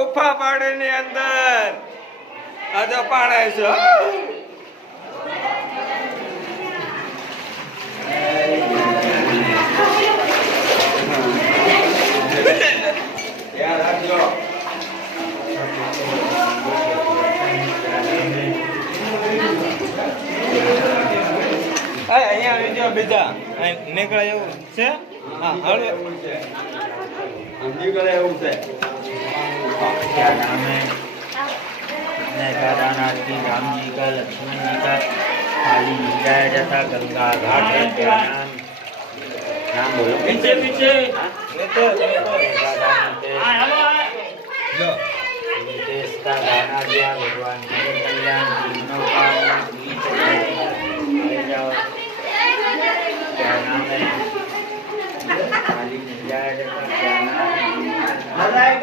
ગુફા પાડીની અંદર આજે પાડે છે યાર અહીંયા આવી જાઓ બીજા. અહીં નીકળે એવું છે? હા હળવે. છે નીકળે એવું છે. क्या नाम है मैं केदारनाथ की राम जी का लक्ष्मण जी का थाली मिल जाए जैसा गंगा घाट है क्या नाम नाम बोलो पीछे, पीछे। तो લો देश का गाना दिया भगवान के कल्याण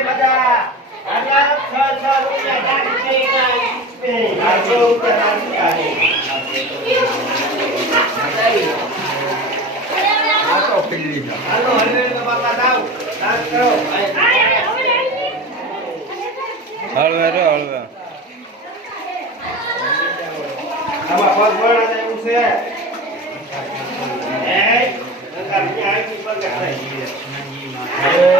બનાવી બધા આજા છ છ રૂપિયા આ પીલી છે હાલો તો બાપા જાઓ દાન કરો હળવે રે હળવે આમાં પગ વળાને એવું છે એ નકર અહીંયા આવી પગ થાય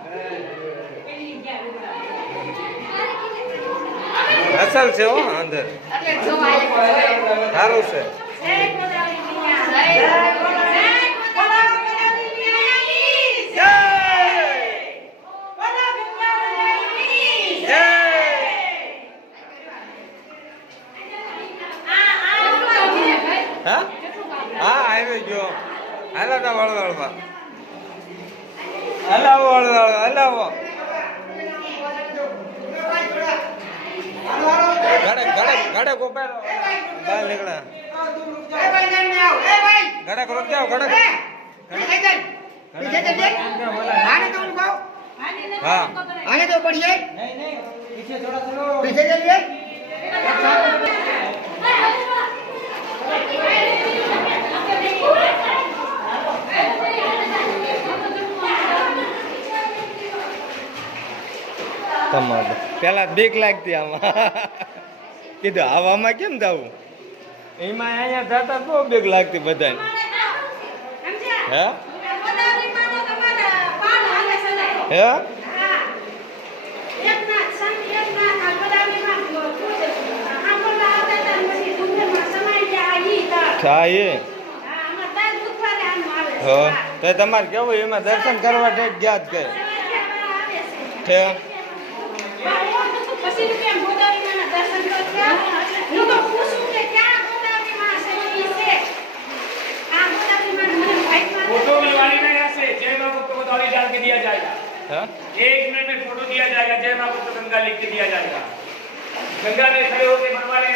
અસલ છે હો અંદર. સારું છે. હા હા આવી ગયો. હાલો તો વળવળમાં હલાવો હલાવો હલાવો ગડે ગડે ગડે ગોપાલ બહાર નીકળ્યા ગડક રોક જાઓ ગડક હા आने तो बढ़िए पीछे चलिए તમારે પેલા બીક લાગતી આમાં. કીધું આવામાં કેમ જવું? એમાં અહીંયા જતા બહુ બીક લાગતી બધાને. હે? હે? હો. તો. તમારે કેવું? એમાં દર્શન કરવા ગયા જ કે? एक मिनट में फोटो दिया जाएगा जय माँ को गंगा लिख के दिया जाएगा गंगा में खड़े होकर बनवा लेना